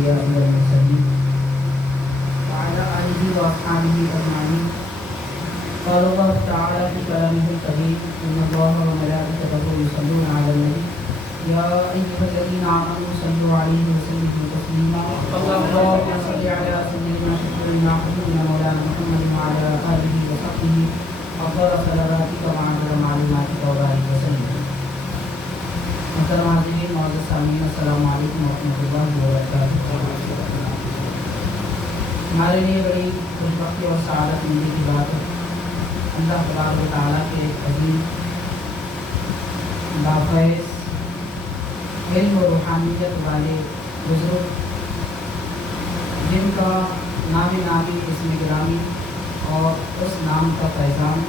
الأنبياء والمرسلين وعلى آله وأصحابه أجمعين. قال الله تعالى في كلامه القديم: إن الله وملائكته يصلون على النبي يا أيها الذين آمنوا صلوا عليه وسلموا تسليما. اللهم صل على سيدنا شفيعنا حبيبنا مولانا محمد وعلى آله وصحبه أفضل صلواتك وعدد معلوماتك وبارك وسلم. محترم حاضرین، معزز سامعین، السلام علیکم ورحمۃ اللہ وبرکاتہ۔ ہمارے لیے بڑی خوشبختی اور سعادت مندی کی بات ہے اللہ تبارک و تعالیٰ کے عظیم بافیض علم و روحانیت والے بزرگ جن کا نام نامی اسم گرامی اور اس نام کا پیغام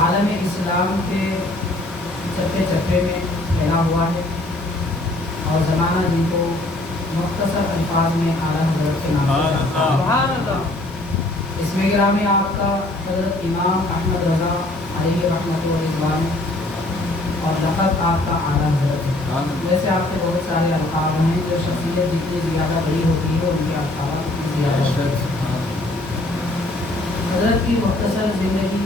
عالم اسلام کے چپے چپے میں پھیلا ہوا ہے، اور زمانہ جن کو مختصر الفاظ میں اعلیٰ حضرت کے نام اسم گرامی آپ کا حضرت امام احمد رضا علیہ رحمۃ و رضوان اور لقب آپ کا اعلیٰ حضرت ہے۔ ویسے آپ کے بہت سارے القاب ہیں، جو شخصیت جتنی زیادہ بڑی ہوتی ہے ان کے القاب اتنی زیادہ حضرت کی مختصر زندگی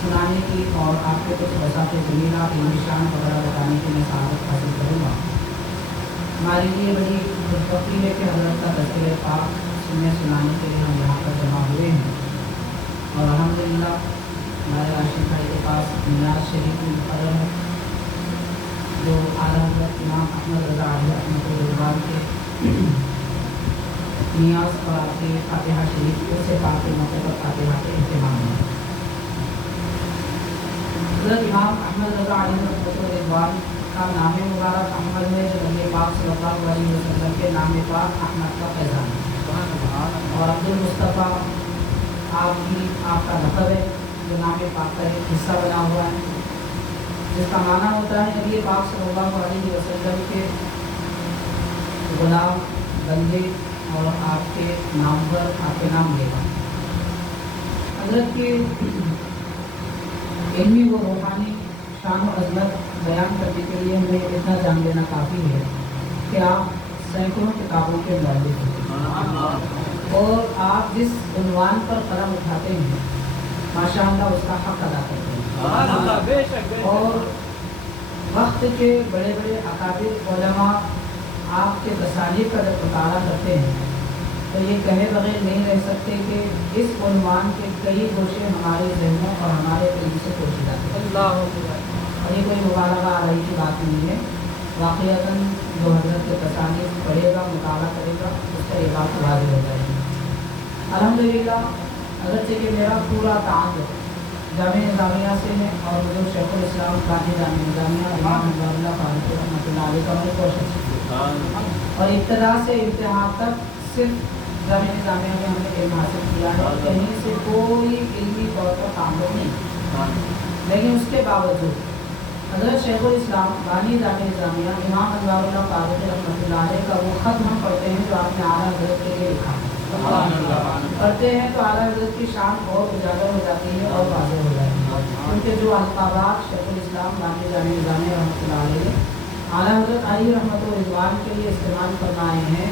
سنانے کی اور آپ کے کچھ وصف جمیلہ نشان وغیرہ بتانے کی میں سعادت حاصل کروں گا۔ ہمارے لیے بڑی خوشبختی ہے کہ حضرت کا تذکرہ پاک سنانے کے لیے ہم یہاں پر جمع ہوئے ہیں، اور الحمدللہ ہمارے عاشق بھائی کے پاس نیاز شریف مقرر ہے، جو اعلیٰ حضرت امام احمد رضا علیہ رحمۃ اللہ کے نیاز اور آپ کے فاتحہ شریف سے پاک کے موقع پر فاتحہ کے اہتمام ہے۔ حضرت امام احمد رضا علیہ رحمۃ اللہ کا نام مبارک احمد ہے، جو نبی پاک صلی اللہ علیہ وسلم کے نام پاک احمد کا فیضان ہے، اور عبد المصطفیٰ آپ کا لقب ہے، جو نام پاک کا ایک حصہ بنا ہوا ہے، جس کا معنی ہوتا ہے نبی پاک صلی اللہ علیہ وسلم کے غلام بندے اور آپ کے نام پر آپ کے نام لے گا۔ حضرت کے علمی و روحانی شان و عظمت بیان کرنے کے لیے ہمیں اتنا جان لینا کافی ہے کہ آپ سینکڑوں کتابوں کے مؤلف ہیں، اور آپ جس عنوان پر قلم اٹھاتے ہیں ماشاء اللہ اس کا حق ادا کرتے ہیں، اور وقت کے بڑے بڑے اکابر علماء آپ کے تصانیف کا جب مطالعہ کرتے ہیں تو یہ کہے بغیر نہیں رہ سکتے کہ اس عنوان کے کئی گوشے ہمارے ذہنوں اور ہمارے علم سے پوشیدہ ہیں، اور یہ کوئی مبالغہ علیہ کی بات نہیں ہے۔ واقعتاً جو حضرت کے تصانیف پڑھے گا، مطالعہ کرے گا، اس کا یہ بات واضح ہو جائے گی۔ الحمدللہ اگرچہ کہ میرا پورا تعلق جامعہ نظامیہ سے ہے، اور مجھے شیخ الاسلام قاضی جامعہ نظامیہ امام اللہ فاروق رحمۃ اللہ علیہ کا میں کوشش کی، اور ابتدا سے انتہا تک صرف جامعہ نظامیہ میں ہم نے علم حاصل کیا ہے، کہیں سے کوئی علمی طور پر تعلق نہیں، لیکن اس کے باوجود حضرت شیخ الاسلام بانی جامعہ نظامیہ امام انوار اللہ فاروق رحمۃ اللہ علیہ کا وہ خط ہم پڑھتے ہیں جو آپ نے اعلیٰ حضرت کے لیے لکھا ہے، پڑھتے ہیں تو اعلیٰ حضرت کی شان اور اجاگر ہو جاتی ہے اور واضح ہو جاتی ہے، کیونکہ جو القابات شیخ الاسلام بانی جامعہ نظامیہ رحمۃ اللہ علیہ اعلیٰ حضرت علی رحمۃ رضوان کے لیے استعمال فرمائے ہیں،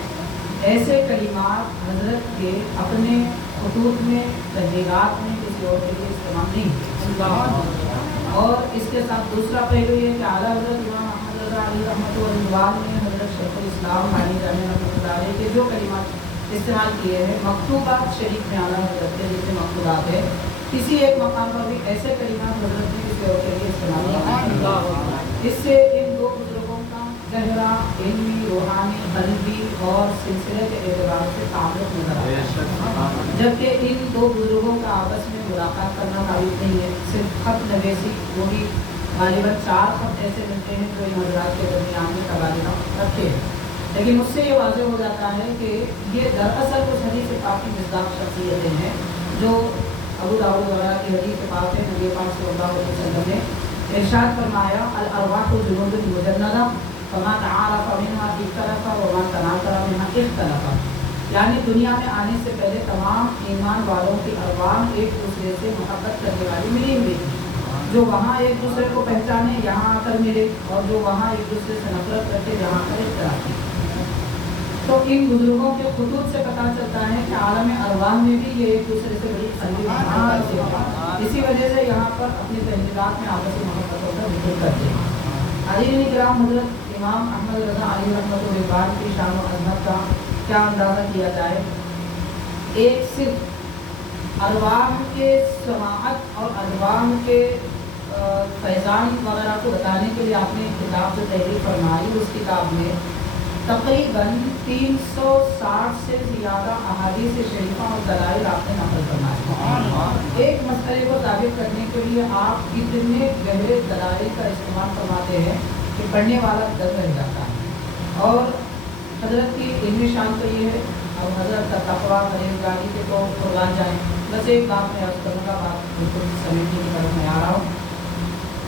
ایسے کلمات حضرت کے اپنے خطوط میں، تحریرات میں کسی اور کے لیے استعمال نہیں۔ اور اس کے ساتھ دوسرا پہلو یہ کہ اعلیٰ حضرت امام احمد رضا علیہ رحمۃ رضوان نے حضرت شیخ الاسلام بانی جامعہ رحمۃ اللہ علیہ کے جو کلمات استعمال کیے ہیں مکتوبات شریف میں اعلیٰ حضرت کے جتنے مکتوبات ہیں، کسی ایک مقام پر بھی ایسے کلمات حضرت نے کسی اور کے لیے استعمال نہیں۔ اس سے ان دو بزرگوں کا گہرا علمی، روحانی، قلبی اور سلسلے کے اعتبار سے تعلق نظر آتا ہے، جبکہ ان دو بزرگوں کا آپس میں ملاقات کرنا قابل نہیں ہے، صرف خط نویسی، وہ بھی غالباً 4 خط ایسے ملتے ہیں جو ان حضرات کے درمیان میں تبادلہ رکھے ہیں، لیکن اس سے یہ واضح ہو جاتا ہے کہ یہ دراصل کچھ حدیث پاک کی مصداق شخصیتیں ہیں جو ابو داؤد وغیرہ کی حدیث پاک ہے۔ نبی پاک صلی اللہ علیہ وسلم نے ارشاد فرمایا: الارواح جنود مجندہ فما تعارف منها اختلف وما تناکر منها اختلف، یعنی دنیا میں آنے سے پہلے تمام ایمان والوں کی ارواح ایک دوسرے سے محبت کرنے والی ملی ہوئی تھی، جو وہاں ایک دوسرے کو پہچانے یہاں آ کر ملے، اور جو وہاں ایک دوسرے سے نفرت کرتے جہاں پر اختلاف کی۔ इन बुजुर्गों के खुतूत से पता चलता है कि आलम अरवाह में भी ये एक दूसरे से बड़ी खलील करते हैं। इसी वजह से यहाँ पर अपनी तहजीरात में आपसी मोहब्बतों का जिक्र करते हैं। अली किराम हज़रत इमाम अहमद रज़ा अली रहमतुल्लाह की शान और अज़मत का क्या अंदाज़ा किया जाए। एक सिर्फ अरवाह के समाअत और अरवाह के फैज़ान वगैरह को बताने के लिए आपने किताब जो तहरीर फरमाई, उस किताब में तकरीबन 360 से ज़्यादा अहादीस शरीफा और दलाइल आपने नक़ल फरमाए। एक मसले को साबित करने के लिए आप इतने गहरे दलाइल का इस्तेमाल फरमाते हैं कि पढ़ने वाला दंग रह जाता है। और हज़रत की इल्मी शान तो ये है, और हज़रत का तक़वा परहेज़गारी के तो कुर्बान जाएँ। बस एक बात मैं अर्ज़ करूँगा, बात बिल्कुल समेटने की तरफ मैं आ रहा हूँ।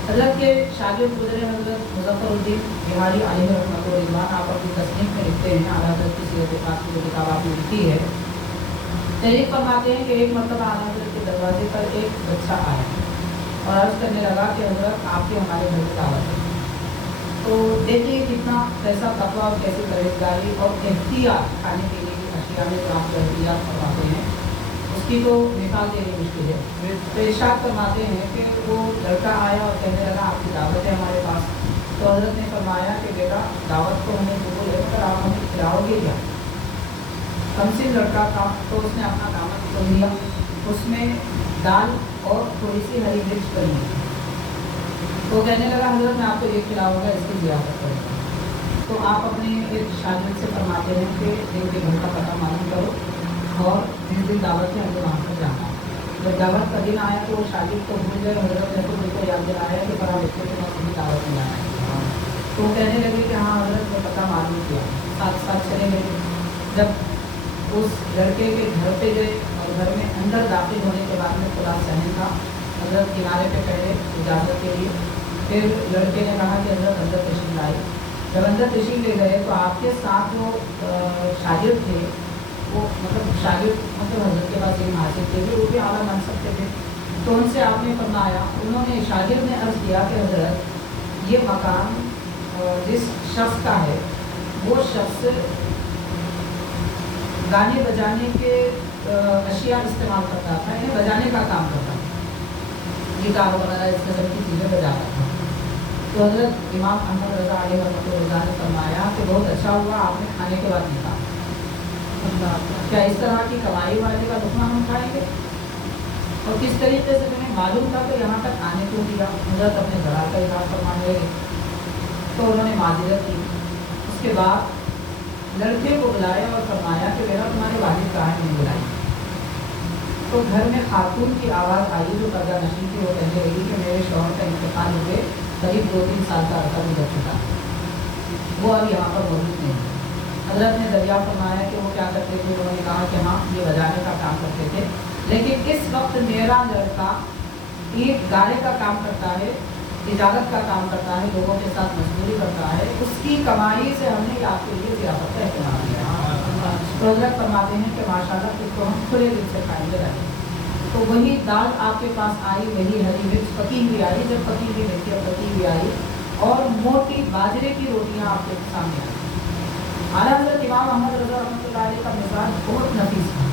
हज़रत के शागिर्द गुज़रे हज़रत मुज़फ़्फ़रुद्दीन बिहारी अलैहि रहमतुल्लाह आप अपनी तस्नीफ़ में लिखते हैं, आला हज़रत की सीरत पाक की जो किताब आपने लिखी है, तहरीर फरमाते हैं कि एक मरतबा आला हज़रत के दरवाजे पर एक बच्चा आया और अर्ज़ करने लगा कि हज़रत आपके हमारे घर में दावत है। तो देखिए कितना कैसा तक़वा और कैसी परहेज़गारी और एहतियात खाने पीने की अशिया में जो आप एहतियात फरमाते हैं, उसकी तो मिसाल देनी मुश्किल है। तो इरशाद फरमाते हैं कि वो लड़का आया और कहने लगा आपकी दावत है हमारे पास। तो हज़रत ने फरमाया कि बेटा दावत तो हमें कबूल है, पर आप हमें खिलाओगे क्या। कमसिन लड़का था, तो उसने अपना दामन खोल लिया, उसमें दाल और थोड़ी सी हरी मिर्च पड़ी। तो कहने लगा हज़रत मैं आपको ये खिलाऊँगा, इसकी ज़ियादत करूँगा। तो आप अपने एक शागिर्द से फरमाते हैं कि इनके घर का पता मालूम करो और जिस दिन दावत है हमें वहाँ पर जाना। जब दावत का दिन आया तो वो शागिर्द को भूल गए, हज़रत ने तो उनको याद दिलाया कि बड़ा बच्चे के पास भी दावत में जाना है। तो वो कहने लगे कि हाँ हज़रत को पता मालूम किया, साथ साथ चले गए। जब उस लड़के के घर पे गए और घर में अंदर दाखिल होने के बाद में खुदा सहन था, हज़रत किनारे पे पहले इजाज़त के लिए, फिर लड़के ने कहा कि हज़रत अंदर तशरीफ़ लाई। जब अंदर तशरीफ़ ले गए तो आपके साथ जो शागिर्द थे, वो मतलब शागिर्द मतलब हज़रत के पास इल्म हासिल थे, वो भी आला बन सकते थे। तो उनसे आपने फरमाया, उन्होंने शागिर्द ने अर्ज़ किया कि हज़रत ये मकान जिस शख्स का है वो शख्स गाने बजाने के अशिया इस्तेमाल करता था, इन्हें बजाने का काम करता था, गिटार वगैरह इस किस्म की चीज़ें बजाता था। तो हज़रत इमाम अहमद रज़ा अलैहि रहमतुल्लाह ने फरमाया कि बहुत अच्छा हुआ आपने खाने के बाद निकाला, क्या इस तरह की कमाई वाले का लुक़्मा हम खाएंगे। और किस तरीके से तुम्हें मालूम था कि यहाँ तक आने को दिया। हज़रत अपने ज़रा का इज़हार फरमाने लगे, तो उन्होंने माज़रत की। उसके बाद लड़के को बुलाया और फरमाया कि मेरा तुम्हारे वालिद कहाँ है, नहीं बुलाई। तो घर में खातून की आवाज़ आई जो पर्दा नशीं थी, वो कहने लगी कि मेरे शौहर का इंतकाल हुए करीब 2-3 साल का अर्सा गुजर चुका, वो अब यहाँ पर मौजूद नहीं है। हज़रत ने दरिया फरमाया कि वो क्या करते थे। उन्होंने कहा कि हाँ ये बजाने का काम करते थे, लेकिन इस वक्त मेरा लड़का ईंट गाड़े का काम करता है, तिजारत का काम करता है, लोगों के साथ मजदूरी करता है, उसकी कमाई से हमने आपके लिए ज़ियाफत का इस्तेमाल किया। तो हज़रत फरमाते हैं कि माशाल्लाह इसको हम खुले दिल से खाएंगे रहेंगे। तो वही दाल आपके पास आई, वही हरी मिर्च पकी हुई आई, जब पकी हुई मिर्चियाँ पकी हुई आई और मोटी बाजरे की रोटियाँ आपके सामने आई। आला हज़रत इमाम अहमद रज़ा रहमतुल्लाह अलैह का मिजाज बहुत नफीस था,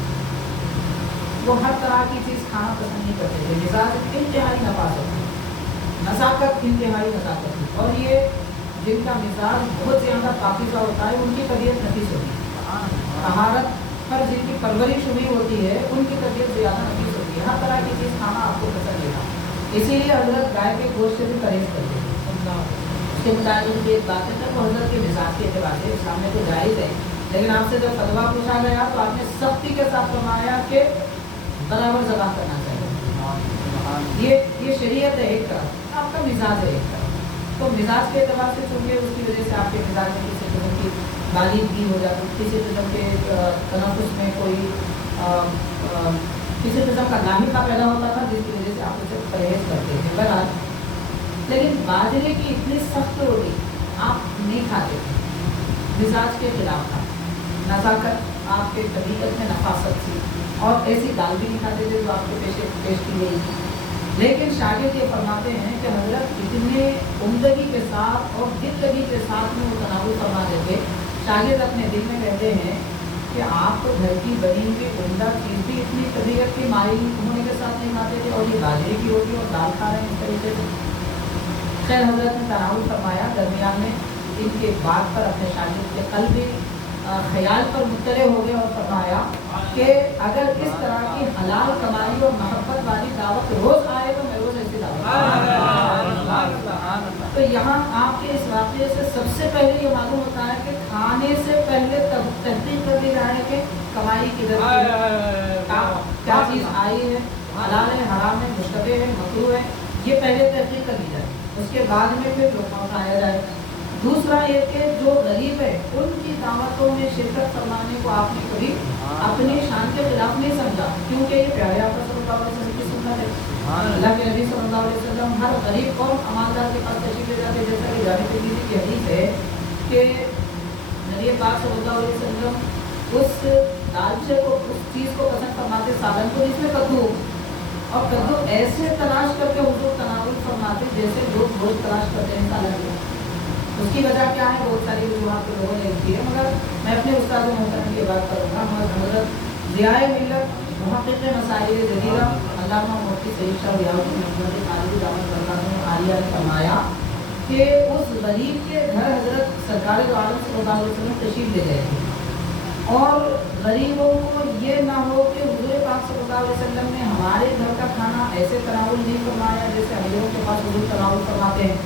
वो हर तरह की चीज़ खाना पसंद नहीं करते थे। मिजाज इंतहाई नफासत थी, नज़ाकत इंतहाई नज़ाकत थी। और ये जिनका मिजाज बहुत ज़्यादा पाकीज़ा होता है उनकी तबीयत नफीस होती है। तहारत पर जिनकी परवरिश हुई होती है उनकी तबीयत ज़्यादा नफीस होती है, हर तरह की चीज़ खाना आपको पसंद लेगा। इसीलिए हज़रत गाय के गोश्त से भी परहेज़ करते थे। उसके मुताबिक एक बात है तो हज़रत के मिजाज के एतबार से इस्लाम में तो जायज़ है, लेकिन आपसे जब फतवा पूछा गया तो आपने सख्ती के साथ फरमाया कि बराबर ज़बान करना चाहिए। ये शरीयत है एक तरफ, आपका मिजाज है एक तरफ। तो मिजाज के एतबार से चूँकि उसकी वजह से आपके मिजाज में किसी किस्म की बालिदगी हो जाती, किसी किस्म के तनफ़ुस में कोई किसी किस्म का लाहिका पैदा होता था, जिसकी वजह से आप उसे परहेज़ करते थे। बहरहाल लेकिन बाजरे की इतनी सख्त रोटी आप नहीं खाते थे, मिजाज के खिलाफ था, नज़ाकत आपके तबीयत में नफासत थी, और ऐसी दाल भी नहीं खाते थे जो आपको पेश की गई थी। लेकिन शागिर्द ये फरमाते हैं कि हज़रत इतने उम्दगी के साथ और दिल लगी के साथ में वो तनावुल फरमा देते। शागिर्द अपने दिल में कहते हैं कि आप तो घर की बनी हुई उम्दा चीज़ भी इतनी तबीयत की मारी होने के साथ नहीं खाते थे, और ये बाजरे की रोटी और दाल खा रहे हैं इस तरीके से। खैर हजरत ने तनावुल फरमाया, दरमियान में इनके बात पर अपने शागिर्द के कल्ब ख्याल पर मुत्तले हो गए और फरमाया कि अगर इस तरह की हलाल कमाई और मोहब्बत वाली दावत रोज़ आए तो मैं रोज़ ऐसी दावत। तो यहाँ आपके इस वाक़े से सबसे पहले ये मालूम होता है कि खाने से पहले तहकीक कर ली जाए कि कमाई किधर क्या चीज़ आई है, हलाल है, हराम है, मुश्तबे है, मकरूह है, ये पहले तहकीक कर ली जाए, उसके बाद में फिर लुक़्मा उठाया जाए। दूसरा ये कि जो गरीब है उनकी दावतों में शिरकत फरमाने को आपने कभी अपनी शान के खिलाफ नहीं समझा, क्योंकि ये प्यारे आका सल्लल्लाहु अलैहि वसल्लम की सुन्नत है। अल्लाह के नबी सल्लल्लाहु अलैहि वसल्लम हर गरीब और अमानदार के पास तशरीफ ले जाते, जैसा कि जाने तिरमिज़ी की हदीस है कि नबी पाक सल्लल्लाहु अलैहि वसल्लम उस दालचे को, उस चीज़ को पसंद फरमाते, सालन को, जिसमें कद्दू, और कद्दू ऐसे तलाश करके हुजूर तनावुल फरमाते जैसे लोग गोश्त तलाश करते हैं सालन को। उसकी वजह क्या है, बहुत सारी वजूहात के लोगों ने लिखी है, मगर मैं अपने उस्ताद मोहतरम की बात करूँगा। हज़रत ज़ियाए मिल्लत मुहक़्क़िक़ मसाइल जदीदा अल्लामा मुफ्ती सईद शाह रियाज़ुद्दीन अहमद आलिया दामत बरकातुहू आलिया ने फरमाया कि उस गरीब के घर हज़रत सरकार दो आलम सल्लल्लाहु अलैहि वसल्लम तशरीफ़ ले गए थे, और गरीबों को ये ना हो कि हुज़ूर पाक सल्लल्लाहु अलैहि वसल्लम ने हमारे घर का खाना ऐसे तनावुल नहीं फरमाया जैसे अमीरों के पास हुजूर तनावुल फरमाते हैं,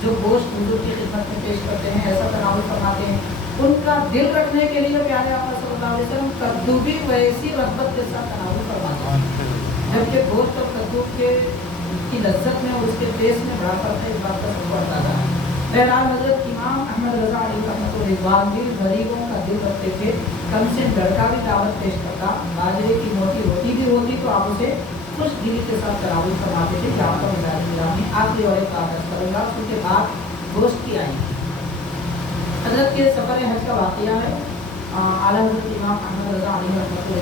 जो गोश्त हुजूर की खिदमत में पेश करते हैं, ऐसा तनावुल फरमाते हैं। उनका दिल रखने के लिए प्यारे आका सल्लल्लाहु अलैहि वसल्लम कद्दू भी वैसी रग़बत के साथ तनावुल फरमाते हैं, जबकि गोश्त और कद्दू की लज्जत में और उसके टेस्ट में बड़ा फर्क है, इस बात का सबको अंदाजा है। बहरहाल हज़रत इमाम अहमद रज़ा अलैहि रहमतुल्लाह भी गरीबों का दिल रखते थे, कम से लड़का भी दावत पेश करता, बाजरे की मोटी रोटी भी होती तो आप उसे खुश दिली के साथ तनावुल फरमाते थे। जहाँ पर मिजाज आखिरी वाले का अर्ज करूँगा, उसके बाद गोश्त की आई। हज़रत के सफ़र हज का वाक़या है। आला हज़रत इमाम अहमद रज़ा अलैहि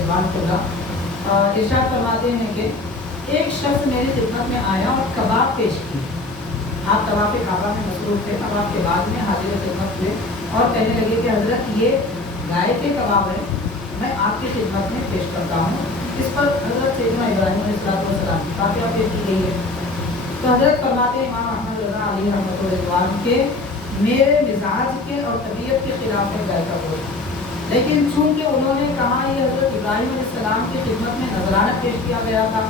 रहमतुल्लाह इरशाद फरमाते हैं कि एक शख्स मेरी खिदमत में आया और कबाब पेश की। आप तवाफ़ काबा में मसरूफ़ थे, तवाफ़ के बाद में हाजिर खिदमत हुए और कहने लगे कि हज़रत ये गाय के कबाब है, मैं आपकी खिदमत में पेश करता हूँ। इस पर हज़रत सैयदना इब्राहीम अलैहिस्सलाम की काफ़िया पेश की गई है। तो हज़रत फरमाते इमाम अहमद रज़ा अलैहि रहमतुल्लाह के मेरे मिजाज के और तबीयत के खिलाफ है गाय का गोश्त, लेकिन चूँकि उन्होंने कहा ये हज़रत इब्राहीम अलैहिस्सलाम की खिदमत में नजराना पेश किया गया था,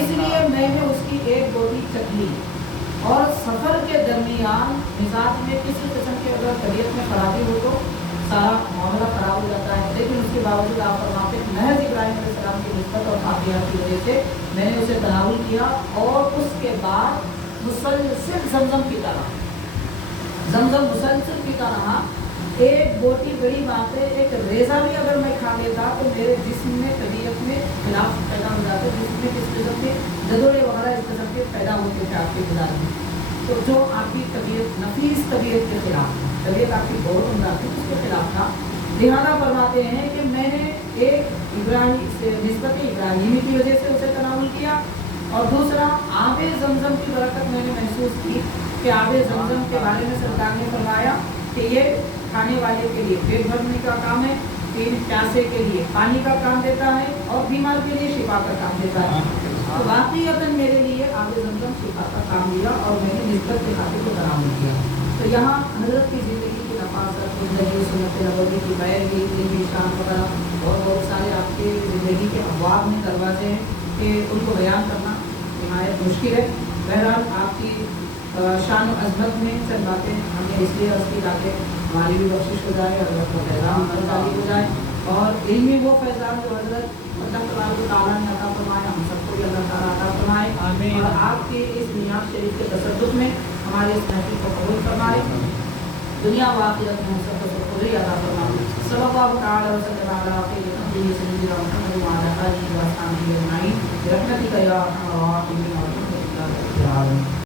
इसलिए मैंने उसकी एक रोटी चख ली। और सफ़र के दरमियान मिजाज में किसी किस्म की अगर तबीयत में खराबी हो तो सारा मामला ख़राब हो जाता है, लेकिन उसके बावजूद आप फरमाते महज इब्राहीम अलैहिस्सलाम की निस्बत और काफ़िया की वजह से मैंने उसे तनावुल किया, और उसके बाद मुसलसिल जमजम पीता रहा, जमजम मुसलसिल पीता रहा। एक बोटी बड़ी बात है, एक रेज़ा भी अगर मैं खा लेता तो मेरे जिस्म में तबीयत में खिलाफ पैदा हो जाते, जिसमें किस किस्म के ददोड़े वगैरह इस किस्म के पैदा होते थे आपके गुजार में। तो जो आपकी तबीयत नफीस तबीयत के खिलाफ, तबीयत आपकी बहुत उम्दा थी, उसके खिलाफ था। लिहाजा फरमाते हैं कि मैंने एक इब्राहिम से निस्बत इब्राहिमी की वजह से उसे तनावुल किया, और दूसरा आबे जमजम की बरकत मैंने महसूस की कि आबे जमजम के बारे में सरकार ने फरमाया कि ये खाने वाले के लिए पेट भरने का काम है, तीन प्यासे के लिए पानी का काम देता है, और बीमार के लिए शिफा का काम देता है। तो वाक़ईतन मेरे लिए आबे जमजम शिफा का काम दिया और मैंने निस्बत के खातिर को तनावुल किया। तो यहाँ हज़रत की ज़िंदगी की नफासत, ज़िंदगी सुन्नत नबवी की पैरवी, इल्मी शान वगैरह और बहुत सारे आपके ज़िंदगी के अबवाब में दरवाजे हैं कि उनको बयान करना नहायत मुश्किल है। बहरहाल आपकी शान और अज़मत में चंद बातें हमने इसलिए अर्ज़ की ताकि हमारी भी बख्शिश हो जाए, हज़रत का फैज़ान बरसाली हो जाए, और इल्मी वो फैज़ान जो हज़रत अल्लाह तआला ने अता फरमाया हम सबको भी अल्लाह तआला अता फरमाए, और आपके इस नियाज़ शरीफ के तसद्दुक़ में हमारे इस महफ़िल को कबूल फरमाए, दुनिया व आखिरत में हम सबको खुशी अता फरमाए। सल्लल्लाहु तआला वसल्लम अला सय्यिदिना मुहम्मद व अला आलिहि व अस्हाबिहि अजमईन बिरहमतिका या अरहमर राहिमीन।